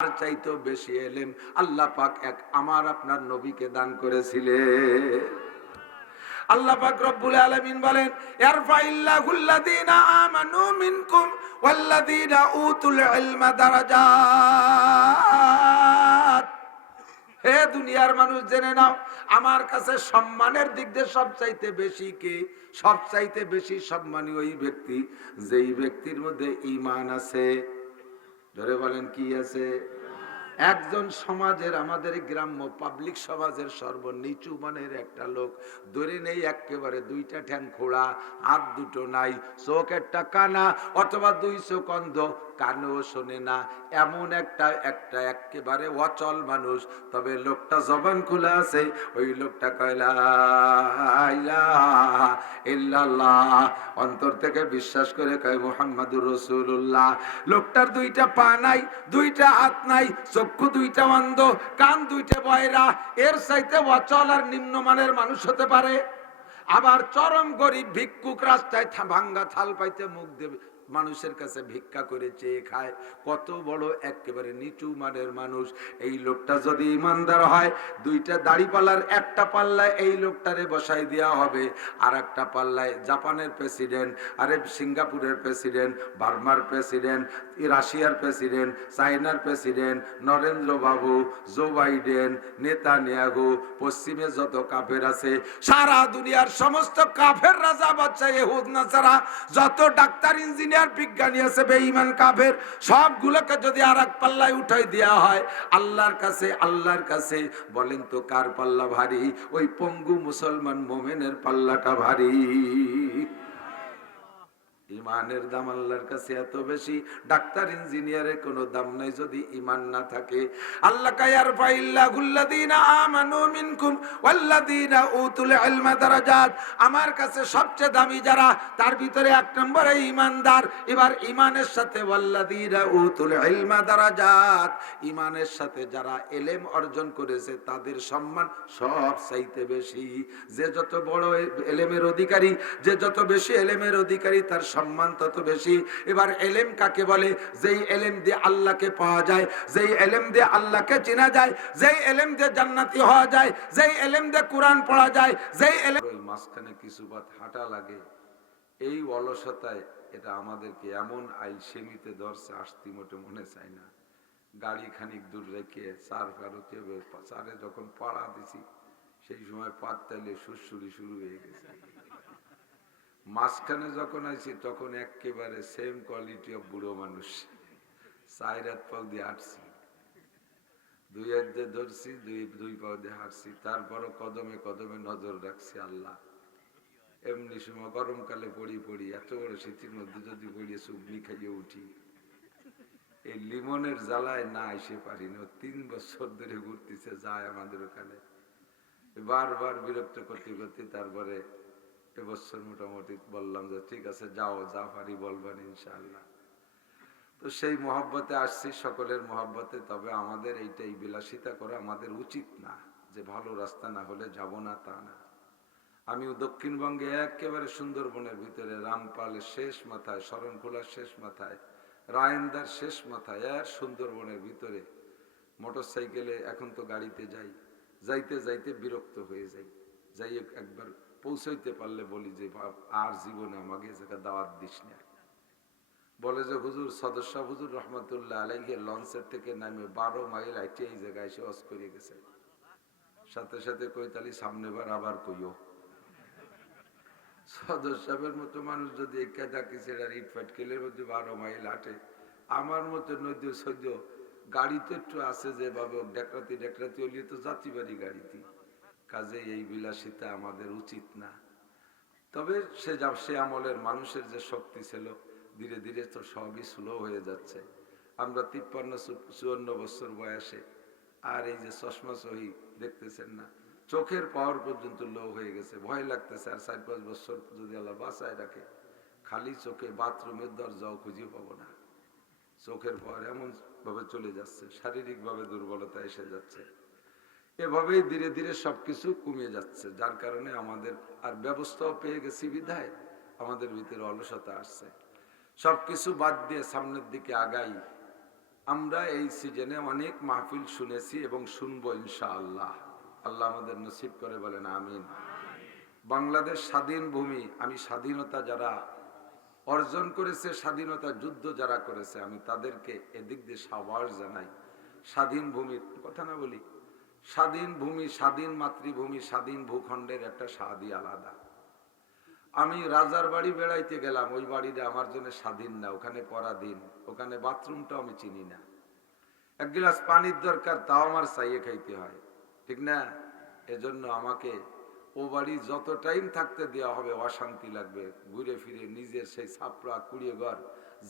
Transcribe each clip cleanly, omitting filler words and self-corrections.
আর চাইতো বেশি এলেম আল্লাহ পাক এক আমার আপনার নবীকে দান করেছিলেন। আল্লাহ পাক রব্বুল আলামিন বলেন, ইয়ারফাইল্লাহুল্লাযীনা আমানু মিনকুম ওয়াল্লাযীনা উতুল ইলমা দারাজাত। হে দুনিয়ার মানুষ, জেনে নাও আমার কাছে সম্মানের দিক দিয়ে সবচাইতে বেশি কে? সবচাইতে বেশি সম্মানী ওই ব্যক্তি যেই ব্যক্তির মধ্যে ঈমান আছে। ধরে বলেন কি আছে? একজন সমাজের, আমাদের গ্রাম্য পাবলিক সমাজের সর্বনিচু মানের একটা লোক, ধরে নেই একেবারে দুইটা ঠ্যাং খোড়া, হাত দুটো নাই, চোখ একটা কানা অথবা দুই চোখ অন্ধ, কানেও শোনে না, এমন একটা একেবারে অচল মানুষ, তবে লোকটা জবান খোলা আছে। ওই লোকটা কয় লা ইলাহা ইল্লাল্লাহ, অন্তর থেকে বিশ্বাস করে কয় মুহাম্মাদুর রাসূলুল্লাহ। লোকটার দুইটা পা নাই, দুইটা হাত নাই, চক্ষু দুইটা অন্ধ, কান দুইটা বয়রা, এর চাইতে অচল আর নিম্নমানের মানুষ হতে পারে? আবার চরম গরিব ভিক্ষুক, রাস্তায় ভাঙ্গা থাল পাইতে মুখ দেবে মানুষের কাছে ভিক্ষা করে চেয়ে খায়, কত বড় একেবারে নিচু মানের মানুষ। এই লোকটা যদি ইমানদার হয়, দুইটা দাড়িপাল্লার একটা পাল্লায় এই লোকটারে বসাই দেওয়া হবে, আর একটা পাল্লায় জাপানের প্রেসিডেন্ট, আরে সিঙ্গাপুরের প্রেসিডেন্ট, বার্মার প্রেসিডেন্ট, রাশিয়ার প্রেসিডেন্ট, চায়নার প্রেসিডেন্ট, নরেন্দ্র বাবু, জো বাইডেন, নেতানিয়াহু, পশ্চিমে যত কাফের আছে, সারা দুনিয়ার সমস্ত কাফের রাজা বাচ্চা ইহুদ নাসারা, যত ডাক্তার, ইঞ্জিনিয়ার, বিজ্ঞানী আছে বেঈমান কাফের, সবগুলোকে যদি আর এক পাল্লায় উঠাই দেওয়া হয় আল্লাহর কাছে বলেন তো কার পাল্লা ভারী? ওই পঙ্গু মুসলমান মোমেনের পাল্লাটা ভারী। ইমানের দাম আল্লাহর কাছে এত বেশি, ডাক্তার ইঞ্জিনিয়ারের কোনো দাম নাই যদি ইমান না থাকে। আল্লাহ কায়ার ফাইল্লাহুল্লাযীনা আমানু মিনকুম ওয়াল্লাযীনা উতুল ইলমা দারাজাত, আমার কাছে সবচেয়ে দামি যারা, তার ভিতরে এক নম্বরে ইমানদার। এবার ইমানের সাথে ওয়াল্লাযীনা উতুল ইলমা দারাজাত, ইমানের সাথে যারা ইলম অর্জন করেছে তাদের সম্মান সব চাইতে বেশি। যে যত বড় ইলমের অধিকারী, যে যত বেশি ইলমের অধিকারী, তার সম্মান তত বেশি। এবার এলেম কাকে বলে? যেই এলেম দিয়ে আল্লাহকে পাওয়া যায়, যেই এলেম দিয়ে আল্লাহকে চেনা যায়, যেই এলেম দিয়ে জান্নাতি হওয়া যায়, যেই এলেম দিয়ে কোরআন পড়া যায়, যেই এলেম। ওই মাঝখানে কিছু পথ হাঁটা লাগে, এই অলসতায় এটা আমাদেরকে এমন আইসেমিতে ধরছে, আসতি মোটে মনে চায় না। গাড়ি খানিক দূর রেখে চারে যখন পাড়া দিছি, সেই সময় পাত তাইলে সুরসুরি শুরু হয়ে গেছে। মাঝখানে যখন আইছি তখন একেবারে সেম কোয়ালিটি অফ বুড়ো মানুষ, চার হাত পাও দিয়ে হাঁটছি, দুই হাত দিয়ে ধরছি, দুই পাও দিয়ে হাঁটছি, তারপরও কদমে কদমে নজর রাখছি আল্লাহ। এমনি সময় গরমকালে পড়ি এত বড় শীতের মধ্যে যদি পড়িয়ে চুবনি খাইয়ে উঠি, এই লিমনের জ্বালায় না এসে পারি না। 3 বছর ধরে ঘুরতেছে, যায় আমাদের ওখানে, বারবার বিরক্ত করতে করতে তারপরে এবছর মোটামুটি বললাম যে ঠিক আছে যাও, যা পারি বলবেন ইনশাআল্লাহ। তো সেই মহব্বতে আসছি, সকলের মহব্বতে। তবে আমাদের এইটাই বিলাসিতা করা আমাদের উচিত না, যে ভালো রাস্তা না হলে যাব না তা না। আমিও দক্ষিণবঙ্গে একেবারে সুন্দরবনের ভিতরে, রামপালের শেষ মাথায়, শরণখোলার শেষ মাথায়, রায়েন্দার শেষ মাথায়, এর সুন্দরবনের ভিতরে মোটর সাইকেলে, এখন তো গাড়িতে যাই, যাইতে যাইতে বিরক্ত হয়ে যাই একবার পৌঁছাইতে পারলে বলি যে আর জীবনে আমাকে জায়গা দাওয়াত দিস না। বলে যে হুজুর সদস্য হুজুর রহমতুল্লাহ আলাইহি লঞ্চের থেকে নামে 12 মাইল হাইটে এই জায়গায় এসে ওয়াজ করে গেছে। সাথে সাথে কই তালি সামনেবার আবার কইও। সদস্যের মতো মানুষ যদি একা থাকি, সেটা ইটফাট কেলের মধ্যে 12 মাইল হাঁটে, আমার মতো নৈদ্য সৈদ্য গাড়িতে একটু আছে যেভাবে ডেকরাতি হলিয়ে তো যাত্রীবাড়ি গাড়িতে। কাজে এই বিলাসিতা আমাদের উচিত না। তবে সে আমলের মানুষের যে শক্তি ছিল, ধীরে ধীরে তো সবই স্লো হয়ে যাচ্ছে। আমরা 53-54 বছর বয়সে, আর এই যে চশমা সহি দেখতেছেন না, চোখের পাওয়ার পর্যন্ত লো হয়ে গেছে। ভয় লাগতেছে আর 4-5 বছর যদি আল্লাহ বাঁচায় রাখে, খালি চোখে বাথরুমের দরজাও খুঁজে পাবো না। চোখের পাওয়ার এমন ভাবে চলে যাচ্ছে, শারীরিক ভাবে দুর্বলতা এসে যাচ্ছে। এভাবেই ধীরে ধীরে সবকিছু কমে যাচ্ছে, যার কারণে আমাদের আর ব্যবস্থাও পেয়ে গেছি বিধায় আমাদের ভিতরে অলসতা আসছে। সবকিছু বাদ দিয়ে সামনের দিকে আগাই, আমরা এই সিজনে অনেক মাহফিল শুনেছি এবং শুনবো ইনশাআল্লাহ। আল্লাহ আমাদের নসিব করে বলেন আমিন। বাংলাদেশ স্বাধীন ভূমি, আমি স্বাধীনতা যারা অর্জন করেছে, স্বাধীনতা যুদ্ধ যারা করেছে, আমি তাদেরকে এদিক দিয়ে সাবাস জানাই। স্বাধীন ভূমির কথা না বলি, স্বাধীন ভূমি, স্বাধীন মাতৃভূমি, স্বাধীন ভূখণ্ডের একটা স্বাদই আলাদা। আমি রাজার বাড়ি বেড়াইতে গেলাম, ওই বাড়িটা আমার জন্য স্বাধীন না, ওখানে পরাধীন, ওখানে বাথরুমটাও আমি চিনি না। এক গ্লাস পানির দরকার, তাও আমার চাইয়ে খাইতে হয়, ঠিক না? এজন্য আমাকে ও বাড়ি যত টাইম থাকতে দেওয়া হবে অশান্তি লাগবে, ঘুরে ফিরে নিজের সেই ছাপড়া কুড়িয়ে ঘর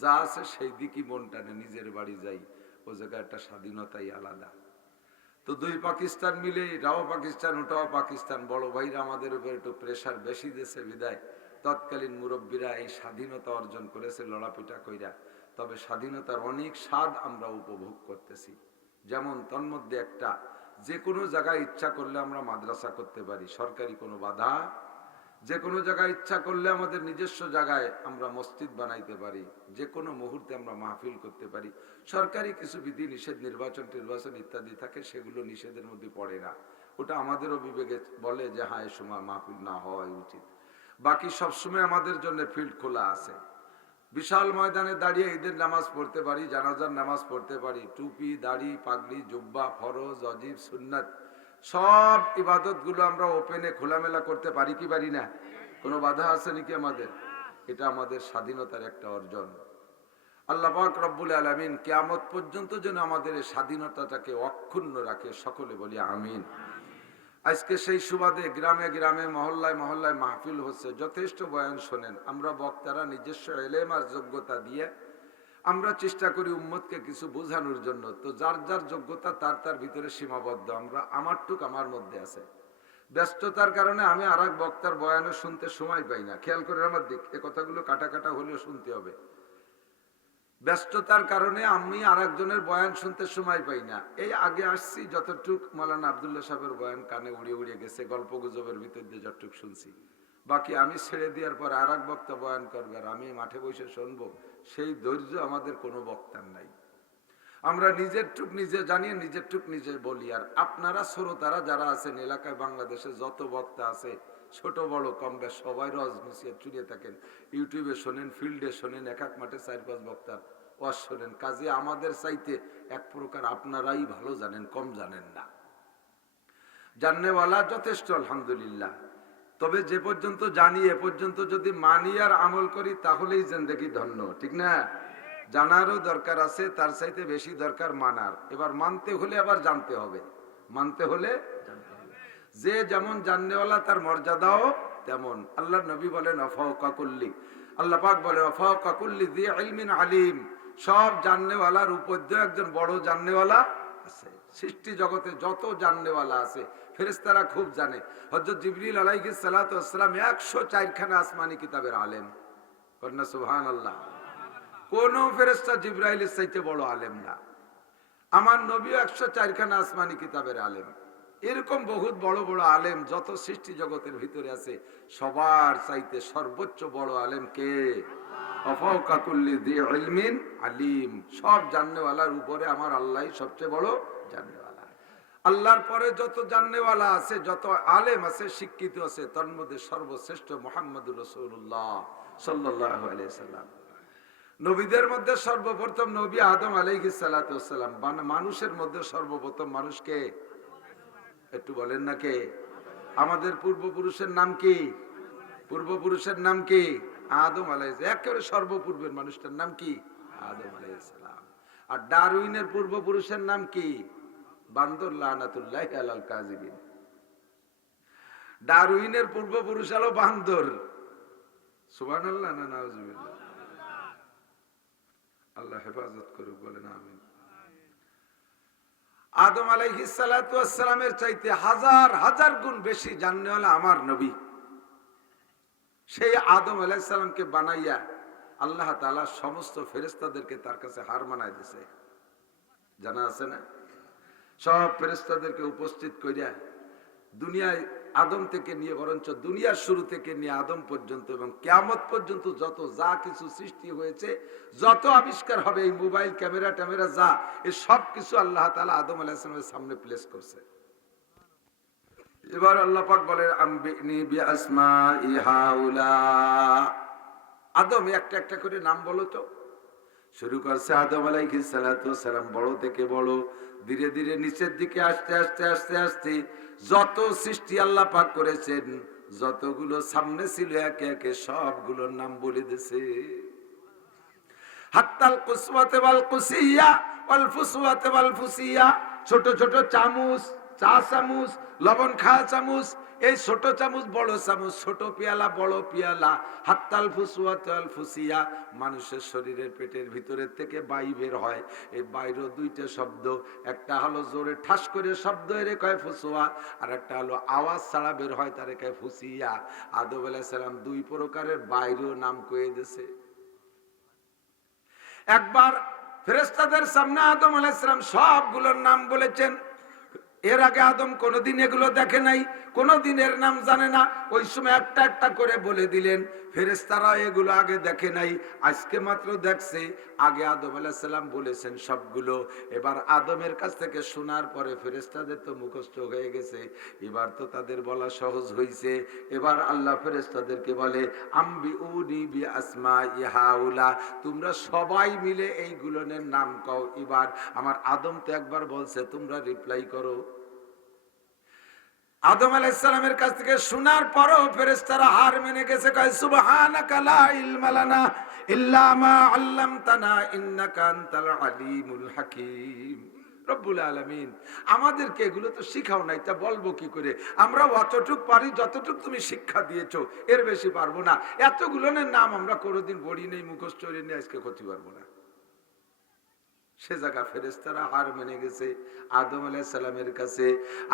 যা আছে সেই দিকই মন টানে, নিজের বাড়ি যাই। ও জায়গায় একটা স্বাধীনতাই আলাদা। তো দুই পাকিস্তান মিলে, এটাও পাকিস্তান ওটাও পাকিস্তান, বড় ভাইরা আমাদের উপর একটু প্রেশার বেশি দিয়েছে বিদায় তৎকালীন মুরব্বীরা এই স্বাধীনতা অর্জন করেছে লড়াপিটা কইরা। তবে স্বাধীনতার অনেক স্বাদ আমরা উপভোগ করতেছি। যেমন তন্মধ্যে একটা, যে কোনো জায়গায় ইচ্ছা করলে আমরা মাদ্রাসা করতে পারি, সরকারি কোনো বাধা। যে কোনো জায়গায় ইচ্ছা করলে আমাদের নিজস্ব জায়গায় আমরা মসজিদ বানাইতে পারি, যে কোনো মুহূর্তে আমরা মাহফিল করতে পারি। সরকারি কিছু বিধি নিষেধ, নির্বাচন ইত্যাদি থাকে, সেগুলো নিষেধের মধ্যে পড়ে না। ওটা আমাদেরও বিবেকে বলে যে হ্যাঁ এ সময় মাহফিল না হওয়াই উচিত। বাকি সবসময় আমাদের জন্য ফিল্ড খোলা আছে। বিশাল ময়দানে দাঁড়িয়ে ঈদের নামাজ পড়তে পারি, জানাজার নামাজ পড়তে পারি, টুপি, দাড়ি, পাগড়ি, জুব্বা, ফরজ, অজিব, সুন্নাত সব ইবাদত গুলো আমরা ওপেনে খোলামেলা করতে পারি কি পারি না? কোনো বাধা আছে নাকি আমাদের? এটা আমাদের স্বাধীনতার একটা অর্জন। আল্লাহ পাক রব্বুল আলামিন কিয়ামত পর্যন্ত যেন আমাদের এই স্বাধীনতাটাকে অক্ষুণ্ণ রাখে, সকলে বলি আমিন। আজকে সেই সুবাদে গ্রামে গ্রামে, মহল্লায় মহল্লায় মাহফিল হচ্ছে, যথেষ্ট বয়ান শোনেন। আমরা বক্তারা নিজস্ব এলেম আর যোগ্যতা দিয়ে আমরা চেষ্টা করি উম্মতকে কিছু বোঝানোর জন্য। তো যার যার যোগ্যতা তার তার ভিতরে সীমাবদ্ধ। আমরা আমারটুক আমার মধ্যে আছে। ব্যস্ততার কারণে আমি আর এক বক্তার বয়ানও শুনতে সময় পাই না। খেয়াল করে আমার দিক, এ কথাগুলো কাটা কাটা হলেও শুনতে হবে। ব্যস্ততার কারণে আমি আর একজনের বয়ান শুনতে সময় পাই না। এই আগে আসছি, যতটুক মাওলানা আব্দুল্লাহ সাহেবের বয়ান কানে উড়িয়ে উড়িয়ে গেছে, গল্প গুজবের ভিতর দিয়ে যতটুক শুনছি। বাকি আমি ছেড়ে দেওয়ার পর আর এক বক্তা বয়ান করবে আর আমি মাঠে বসে শুনবো, সেই ধৈর্য আমাদের কোনো বক্তার নাই। আমরা নিজের টুক নিজে জানিয়ে নিজের টুক নিজে বলি। আর আপনারা শ্রোতারা যারা আছেন এলাকায়, বাংলাদেশে যত বক্তা আছে, ছোট বড় কম বেশ সবাই রজ নসিহত চুরিয়ে থাকেন। ইউটিউবে শোনেন, ফিল্ডে শোনেন, এক এক মাঠে 4-5 বক্তার ওয়াজ শোনেন। কাজে আমাদের চাইতে এক প্রকার আপনারাই ভালো জানেন, কম জানেন না। জাননেওয়ালা যথেষ্ট আলহামদুলিল্লাহ। তবে যে পর্যন্ত জানি, এ পর্যন্ত যদি মানি আর আমল করি তাহলেই জিন্দেগি ধন্য, ঠিক না? জানারও দরকার আছে, তার চাইতে বেশি দরকার মানার। এবার মানতে হলে আবার জানতে হবে, মানতে হলে জানতে হবে। যে যেমন জাননেওয়ালা তার মর্যাদাও তেমন। আল্লাহ নবী বলেন আফাওকা কুল্লি, আল্লাহ পাক বলেন আফাওকা কুল্লি যি ইলমিন আলিম। সব জাননেওয়ালার উপর দিয়ে একজন বড় জাননেওয়ালা আছে। সৃষ্টি জগতে যত জাননেওয়ালা আছে ফেরেশতারা খুব জানে। হযরত জিবরিল আলাইহিস সালাতু ওয়াস সালাম 104 খানা আসমানি কিতাবের আলেম। কন্না সুবহানাল্লাহ। কোন ফেরেশতা জিবরাইলের চাইতে বড় আলেম না। আমার নবী 104 খানা আসমানি কিতাবের আলেম। এরকম বহুত বড় বড় আলেম যত সৃষ্টি জগতের ভিতরে আছে, সবার চাইতে সর্বোচ্চ বড় আলেম কে? আফাওকা কুল্লি যি ইলমিন আলিম। সব জাননেওয়ালার উপরে আমার আল্লাহই সবচেয়ে বড় জাননেওয়ালা। আল্লাহর পরে যত জাননেওয়ালা আছে, যত আলেম আছে, শিক্ষিত আছে, তার মধ্যে সর্বশ্রেষ্ঠ মুহাম্মদুর রাসূলুল্লাহ সাল্লাল্লাহু আলাইহি সাল্লাম। নবীদের মধ্যে সর্বপ্রথম নবী আদম আলাইহিস সালাতু ওয়াস সালাম। মানুষের মধ্যে সর্বপ্রথম মানুষকে একটু বলেন না কে? আমাদের পূর্বপুরুষের নাম কি? পূর্বপুরুষের নাম কি? আদম আলাইহিস। একেবারে সর্বপূর্বের মানুষটার নাম কি? আদম আলাইহিস সালাম। আর ডারউইনের পূর্বপুরুষের নাম কি? বান্দর লানাতুল্লাহি আলাল কাযিবিন। ডারউইনের পূর্বপুরুষ হলো বান্দর। সুবহানাল্লাহ না নাউজুবিল্লাহ। আল্লাহ হেফাজত করুক, বলেন আমিন। আদম আলাইহিস সালাতু ওয়াস সালামের চাইতে হাজার হাজার গুণ বেশি জাননেওয়ালা আমার নবী। সেই আদম আলাইহিস সালামকে বানাইয়া আল্লাহ তাআলা সমস্ত ফেরেশতাদেরকে তার কাছে হার মানায় দিয়েছে। জানা আছে না? সব ফেরেশতাদেরকে উপস্থিত করিয়া দুনিয়ায় আদম থেকে নিয়ে বরঞ্চ দুনিয়ার শুরু থেকে নিয়ে আদম পর্যন্ত এবং কিয়ামত পর্যন্ত যত যা কিছু সৃষ্টি হয়েছে, যত আবিষ্কার হবে, এই মোবাইল ক্যামেরা ট্যামেরা যা, এই সব কিছু আল্লাহ তাআলা আদম আলাইহিস সালামের সামনে প্লেস করছে। এবার আল্লাহ পাক বলেন আম্বিনি বিআসমাই হাউলা। আদম একটা একটা করে নাম বলো তো। শুরু করছে আদম আলাইহিস সালাতু সালাম, বড় থেকে বড়, ধীরে ধীরে নিচের দিকে আস্তে আস্তে আস্তে আস্তে যত সৃষ্টি আল্লাহ পাক করেছেন, যতগুলো সামনে ছিল একে একে সবগুলোর নাম বলে দিয়েছে। হাত্তাল কুসওয়াতে ওয়াল কুসিয়া ওয়াল ফুসওয়াতে ওয়াল ফুসিয়া, ছোট ছোট চামচ, চা চামচ, লবণ খাওয়া চামচ, এই ছোট চামচ বড় চামচ, ছোট পেয়ালা বড় পেয়ালা। হাত্তাল ফুসওয়াতে ওয়াল ফুসিয়া, মানুষের শরীরের পেটের ভিতরের থেকে বায়ু বের হয়, এই বাইরেও দুইটা শব্দ, একটা হলো জোরে ঠাস করে শব্দ এর কয় ফুসওয়া, আর একটা হলো আওয়াজ ছাড়া বের হয় তারে কয় ফুসিয়া। আদম আলাইহিস সালাম দুই প্রকারের বাইরেও নাম কয়ে দিয়েছে। একবার ফেরেশতাদের সামনে আদম আলাইহিস সালাম সবগুলোর নাম বলেছেন। এর আগে আদম কোনোদিন এগুলো দেখে নাই, কোনোদিন এর নাম জানে না, ওই সময় একটা একটা করে বলে দিলেন। ফেরেশতারা এগুলো আগে দেখে নাই, আজকে মাত্র দেখছে। আগে আদম আলাইহিস সালাম বলেছেন সবগুলো। এবার আদমের কাছ থেকে শোনার পরে ফেরেশতাদের তো মুখস্থ হয়ে গেছে, এবার তো তাদের বলা সহজ হয়েছে। এবার আল্লাহ ফেরেশতাদেরকে বলে আম্বিউনি বিআসমাই হাউলা, তোমরা সবাই মিলে এইগুলোর নাম কও। এবার আমার আদম তো একবার বলছে, তোমরা রিপ্লাই করো। আদম আলাইহিস সালামের কাছ থেকে শোনার পরও ফেরেশতারা হার মেনে গেছে, কয় সুবহানাকা লা ইলমা লানা ইল্লা মা আল্লামতানা ইন্নাকা আনতাল আলিমুল হাকীম। রব্বুল আলামিন, আমাদেরকে এগুলো তো শিখাও নাই, তা বলবো কি করে? আমরা অতটুক পারি যতটুক তুমি শিক্ষা দিয়েছো, এর বেশি পারবো না। এতগুলোর নাম আমরা কোনোদিন পড়ি নেই, মুখস্থ করে নিয়ে আজকে করতে পারবো না। সে জায়গা ফেরেশতারা হার মেনে গেছে আদম আলাইহিস সালামের কাছে।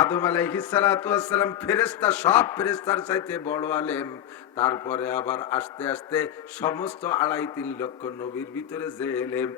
আদম আলাইহিস সালাতু ওয়াস সালাম ফেরেশতা, সব ফেরেশতার চাইতে বড় আলেম। তারপরে আবার আস্তে আস্তে সমস্ত 2.5-3 লক্ষ নবীর ভিতরে যে এলেম,